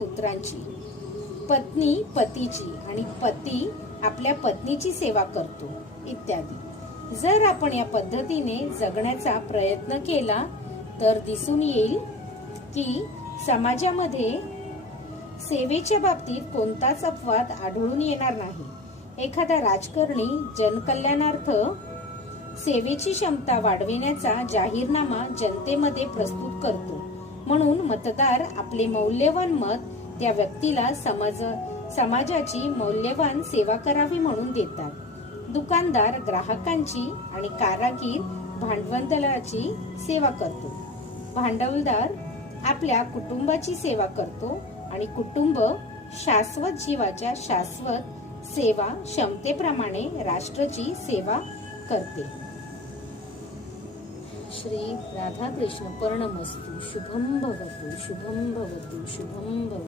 पुत्रांची, पत्नी पतीची आणि पती आपल्या पत्नीची सेवा करतो इत्यादी। जर आपण या पद्धतीने जगण्याचा प्रयत्न केला तर दिसून येईल की समाजामध्ये सेवेच्या बाबतीत कोणताच अपवाद आढळून येणार नाही। एखादा राजकारणी जनकल्याणार्थ सेवेची क्षमता वाढविण्याचा जाहीरनामा जनतेमध्ये प्रस्तुत करतो, म्हणून मतदार आपले मौल्यवान मत त्या व्यक्तीला समाजाची मौल्यवान सेवा करावी म्हणून देतात। दुकानदार ग्राहकांची आणि कारागीर भांडवलदाराची सेवा करतो। भांडवलदार आपल्या कुटुंबाची सेवा करतो आणि कुटुंब शाश्वत जीवाच्या शाश्वत सेवा क्षमतेप्रमाणे राष्ट्राची सेवा करते। श्री राधा कृष्ण पर्णमस्तु। शुभम भवतु, शुभम भवतु, शुभम भवतु।